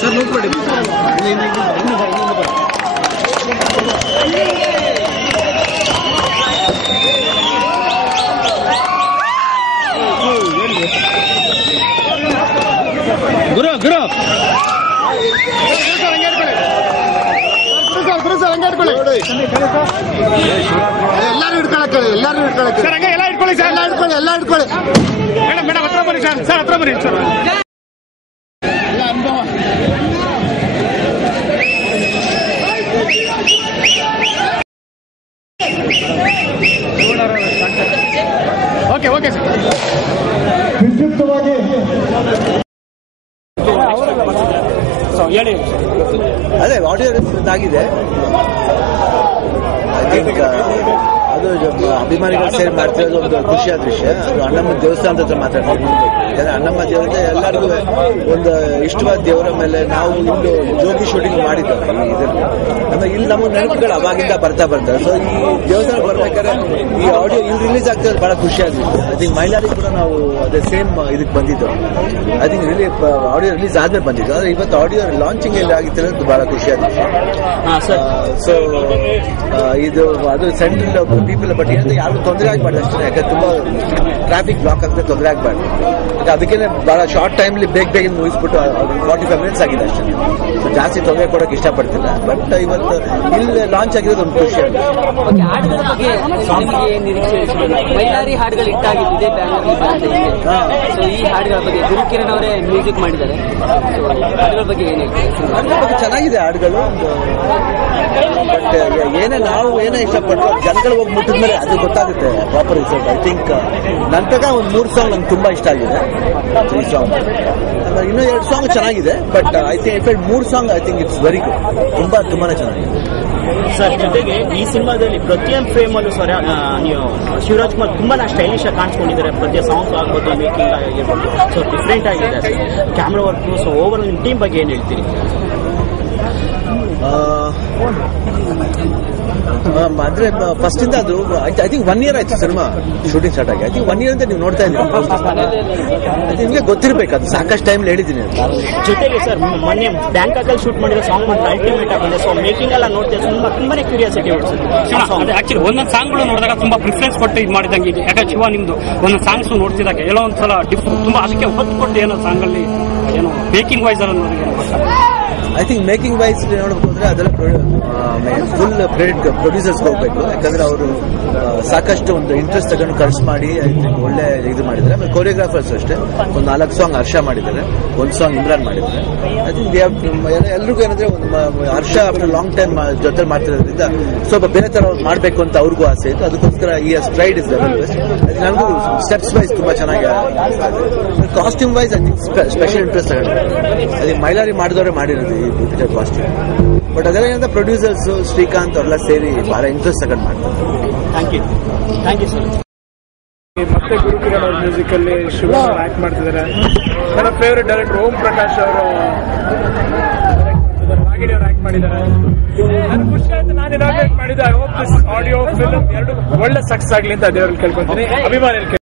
Sir ನೋಡ್ಕೊಳ್ಳಿ ಗುರು ಗುರು ಎಲ್ಲಾರು ಹಿಡ್ಕೊಳಕ್ಕೆ ಎಲ್ಲಾರು ಹಿಡ್ಕೊಳಕ್ಕೆ ಎಲ್ಲ ಹಿಡ್ಕೊಳ್ಳಿ ಸರ್ ಎಲ್ಲ ಹಿಡ್ಕೊಳ್ಳಿ ಎಲ್ಲ ಹಿಡ್ಕೊಳ್ಳಿ ಮೇಡಮ್ ಮೇಡಮ್ ಹತ್ರ ಬನ್ನಿ ಸರ್ ಸರ್ ಹತ್ರ ಬನ್ನಿ ಸರ್ ಎಲ್ಲ ಅನುಭವ ಓಕೆ ಓಕೆ ಸರ್ ವಿದ್ಯುಕ್ತವಾಗಿ ಹೇಳಿ ಅದೇ ಆಡಿಯೋ ಆಗಿದೆ ಐ ಥಿಂಕ್ ಅದು ಅಭಿಮಾನಿಗಳು ಸೇರಿ ಮಾಡ್ತಿರೋದು ಒಂದು ಖುಷಿಯ ದೃಶ್ಯ. ಅದು ಅಣ್ಣಮ್ಮ ದೇವಸ್ಥಾನದ ಹತ್ರ ಮಾತಾಡ್ತೀವಿ. ಯಾಕಂದ್ರೆ ಅಣ್ಣಮ್ಮ ದೇವರಿಗೆ ಎಲ್ಲರಿಗೂ ಒಂದು ಇಷ್ಟವಾದ ದೇವರ ಮೇಲೆ ನಾವು ಇಲ್ಲಿ ಜೋಗಿ ಶೂಟಿಂಗ್ ಮಾಡಿದ್ದೇವೆ ಇದರಲ್ಲಿ. ಆಮೇಲೆ ಇಲ್ಲಿ ನಮ್ಮ ನೆನಪುಗಳು ಅವಾಗಿಂದ ಬರ್ತಾ ಬರ್ತಾರೆ. ಸೊ ಈ ದೇವಸ್ಥಾನ ಬರ್ಬೇಕಾದ್ರೆ ಈ ಆಡಿಯೋ ಇಲ್ಲಿ ರಿಲೀಸ್ ಆಗ್ತಿರೋದು ಬಹಳ ಖುಷಿಯಾಗಿದೆ. ಐ ಥಿಂಕ್ ಮೈಲಾರಿ ಕೂಡ ನಾವು ಅದೇ ಸೇಮ್ ಇದಕ್ಕೆ ಬಂದಿದ್ದು. ಐ ಥಿಂಕ್ ಆಡಿಯೋ ರಿಲೀಸ್ ಆದ್ಮೇಲೆ ಬಂದಿದ್ದು. ಆದ್ರೆ ಇವತ್ತು ಆಡಿಯೋ ಲಾಂಚಿಂಗ್ ಎಲ್ಲಿ ಆಗಿತ್ತಿರೋದು ಬಹಳ ಖುಷಿಯಾಗಿದೆ. ಸೊ ಇದು ಅದು ಸೆಂಟ್ರಲ್ ಪೀಪಲ್ ಬಟ್ ಏನಂದ್ರೆ ಯಾರು ತೊಂದರೆ ಆಗಬಾರ್ದು ಅಷ್ಟೇ. ಯಾಕಂದ್ರೆ ತುಂಬಾ ಟ್ರಾಫಿಕ್ ಬ್ಲಾಕ್ ಆಗ್ತದೆ, ತೊಂದರೆ ಆಗಬಾರ್ದು. ಅದಕ್ಕೆ ಬಹಳ ಶಾರ್ಟ್ ಟೈಮ್ಲಿ ಬೇಗ ಮುಗಿಸ್ಬಿಟ್ಟು 45 ಮಿನಿಟ್ಸ್ ಆಗಿದೆ ಅಷ್ಟೇ. ಸೊ ಜಾಸ್ತಿ ತೊಂದರೆ ಕೊಡೋಕೆ ಇಷ್ಟಪಡ್ತಿಲ್ಲ. ಬಟ್ ಇವತ್ತು ಇಲ್ಲಿ ಲಾಂಚ್ ಆಗಿರೋದು ಒಂದು ಖುಷಿ ಆಗಿದೆ. ಮೈಲಾರಿ ಹಾಡುಗಳು ಹಿಟ್ಟಾಗಿದ್ದಿದೆ ಈ ಹಾಡುಗಳ ಬಗ್ಗೆ ಗುರುಕಿರಣ್ ಅವರೇ ಮ್ಯೂಸಿಕ್ ಮಾಡಿದ್ದಾರೆ. ಹಾಡುಗಳ ಬಗ್ಗೆ ಏನು ಹಾಡುಗಳ ಬಗ್ಗೆ ಚೆನ್ನಾಗಿದೆ ಹಾಡುಗಳು. ಬಟ್ ನಾವು ಏನೇ ಇಷ್ಟಪಟ್ಟು ಜನಗಳು ಹೋಗಿ ಮುಟ್ಟಿದ ಮೇಲೆ ಅದು ಗೊತ್ತಾಗುತ್ತೆ ಪ್ರಾಪರ್ ರಿಸಲ್ಟ್. ಐ ಥಿಂಕ್ ನನ್ನ ಪ್ರಕಾರ ಒಂದು 3 ಸಾಂಗ್ ನಂಗೆ ತುಂಬಾ ಇಷ್ಟ ಆಗಿದೆ. ಈ ಸಾಂಗ್ ಇನ್ನೂ 2 ಸಾಂಗ್ ಚೆನ್ನಾಗಿದೆ. But I think 3 song I think it's very good. ತುಂಬಾನೇ ಚೆನ್ನಾಗಿದೆ ಸರ್. ಜೊತೆಗೆ ಈ ಸಿನಿಮಾದಲ್ಲಿ ಪ್ರತಿಯೊಂದು ಫ್ರೇಮ್ ಅಲ್ಲೂ ಸರ್ ನೀವು ಶಿವರಾಜ್ ಕುಮಾರ್ ತುಂಬಾ ಸ್ಟೈಲಿಶ್ ಆಗಿ ಕಾಣಿಸ್ಕೊಂಡಿದ್ದಾರೆ. ಪ್ರತಿ ಸಾಂಗ್ ಆಗ್ಬೋದು, ಮೇಕಿಂಗ್ ಆಗಿರ್ಬೋದು, ಸೊ ಡಿಫ್ರೆಂಟ್ ಆಗಿದೆ ಕ್ಯಾಮ್ರಾ ವರ್ಕ್. ಸೊ ಓವರ್ ನಿಮ್ಮ ಟೀಮ್ ಬಗ್ಗೆ ಏನು ಹೇಳ್ತೀರಿ? ಅಂದ್ರೆ ಫಸ್ಟ್ ಇಂದ ಅದು ಐ ಥಿಂಕ್ 1 year ಆಯ್ತು ಸಿನಿಮಾ ಶೂಟಿಂಗ್ ಸ್ಟಾರ್ಟ್ ಆಗಿ. ಐ ಥಿಂಕ್ 1 year ಅಂತ ನೀವು ನೋಡ್ತಾ ಇದ್ದೀವಿ. ನಿಮಗೆ ಗೊತ್ತಿರಬೇಕು, ಅದು ಸಾಕಷ್ಟು ಟೈಮ್ ಹೇಳಿದ್ದೀನಿ. ಜೊತೆಗೆ ಸರ್ ಮೊನ್ನೆ ಬ್ಯಾಂಕಾಕಲ್ಲಿ ಶೂಟ್ ಮಾಡಿರೋ ಸಾಂಗ್ ಮಾತ್ರ ಅಲ್ಟಿಮೇಟ್ ಆಗಿದೆ. ಸೊ ಮೇಕಿಂಗ್ ಎಲ್ಲ ನೋಡ್ತೇವೆ, ತುಂಬಾನೇ ಕ್ಯೂರಿಯಾಸಿಟಿ ಓಡಿಸುತ್ತೆ. ಆಕ್ಚುಲಿ ಒಂದೊಂದು ಸಾಂಗ್ಗಳು ನೋಡಿದಾಗ ತುಂಬಾ ಪ್ರಿಫರೆನ್ಸ್ ಕೊಟ್ಟು ಇದು ಮಾಡಿದಂಗೆ ಇದೆ. ಯಾಕಂದ್ರೆ ಶಿವ ನಿಮ್ದು ಒಂದೊಂದು ಸಾಂಗ್ಸ್ ನೋಡ್ತಿದಾಗ ಎಲ್ಲೋ ಒಂದ್ಸಲ ತುಂಬಾ ಅದಕ್ಕೆ ಹೊತ್ತು ಕೊಟ್ಟು ಏನೋ ಸಾಂಗ್ ಅಲ್ಲಿ ಏನೋ making wise I think making wise ನೋಡಬೇಕು ಅಂದ್ರೆ ಅದೆಲ್ಲ ಫುಲ್ ಕ್ರೆಡಿಟ್ ಪ್ರೊಡ್ಯೂಸರ್ಸ್ ಹೋಗ್ಬೇಕು. ಯಾಕಂದ್ರೆ ಅವರು ಸಾಕಷ್ಟು ಒಂದು ಇಂಟ್ರೆಸ್ಟ್ ತಗೊಂಡು ಖರ್ಚು ಮಾಡಿ ಒಳ್ಳೆ ಇದು ಮಾಡಿದ್ದಾರೆ. ಆಮೇಲೆ ಕೊರಿಯೋಗ್ರಾಫರ್ಸ್ ಅಷ್ಟೇ ಒಂದು 4 ಸಾಂಗ್ ಹರ್ಷ ಮಾಡಿದ್ದಾರೆ, 1 ಸಾಂಗ್ ಇಮ್ರಾನ್ ಮಾಡಿದ್ದಾರೆ. ಐ ಥಿಂಕ್ ಎಲ್ರಿಗೂ ಏನಂದ್ರೆ ಒಂದು ಹರ್ಷ ಆಫ್ಟರ್ ಲಾಂಗ್ ಟೈಮ್ ಜೊತೆ ಮಾಡ್ತಿರೋದ್ರಿಂದ ಸ್ವಲ್ಪ ಬೇರೆ ತರ ಮಾಡಬೇಕು ಅಂತ ಅವ್ರಿಗೂ ಆಸೆ ಇತ್ತು. ಅದಕ್ಕೋಸ್ಕರ ಈ ಸ್ಟ್ರೈಡ್ ಇಸ್ ಲೆವೆಲ್ ಬೆಸ್ಟ್. ನನಗೂ ಸ್ಟೆಪ್ಸ್ ವೈಸ್ ತುಂಬಾ ಚೆನ್ನಾಗಿ costume wise I think special interest ತಗೊಂಡಿದ್ದಾರೆ. ಅದಕ್ಕೆ ಮೈಲಾರಿ ಮಾಡಿದವರೇ ಮಾಡಿರೋದು ಈ ಪಿಕ್ಚರ್ ಕಾಸ್ಟ್ಯೂಮ್. ಬಟ್ ಅದರಿಂದ ಪ್ರೊಡ್ಯೂಸರ್ಸ್ ಶ್ರೀಕಾಂತ್ ಅವರೆಲ್ಲ ಸೇರಿ ಬಹಳ ಇಂಟ್ರೆಸ್ಟ್ ತಗೊಂಡು ಮಾಡ್ತಾರೆ. Thank you sir. ಮತ್ತೆ ಗುರುಕಿರಣ್ ಅವ್ರ ಮ್ಯೂಸಿಕ್ ಅಲ್ಲಿ ಶಿವ ಆಕ್ಟ್ ಮಾಡ್ತಿದ್ದಾರೆ. ನನ್ನ ಫೇವರೇಟ್ ಡೈರೆಕ್ಟರ್ ಓಂ ಪ್ರಕಾಶ್ ಅವರು ರಾಗಿಣಿ ಅವರು ಆಕ್ಟ್ ಮಾಡಿದ್ದಾರೆ. ನನಗೆ ಖುಷಿ ಆಯ್ತು, ನಾನು ಇನಾಗ್ರೇಟ್ ಮಾಡಿದ್ದೆ. I hope this audio film 2 ಒಳ್ಳೆ ಸಕ್ಸಸ್ ಆಗ್ಲಿ ಅಂತ ದೇವರಲ್ಲಿ ಕೇಳ್ಕೊಂತೀನಿ. ಅಭಿಮಾನಿಗಳು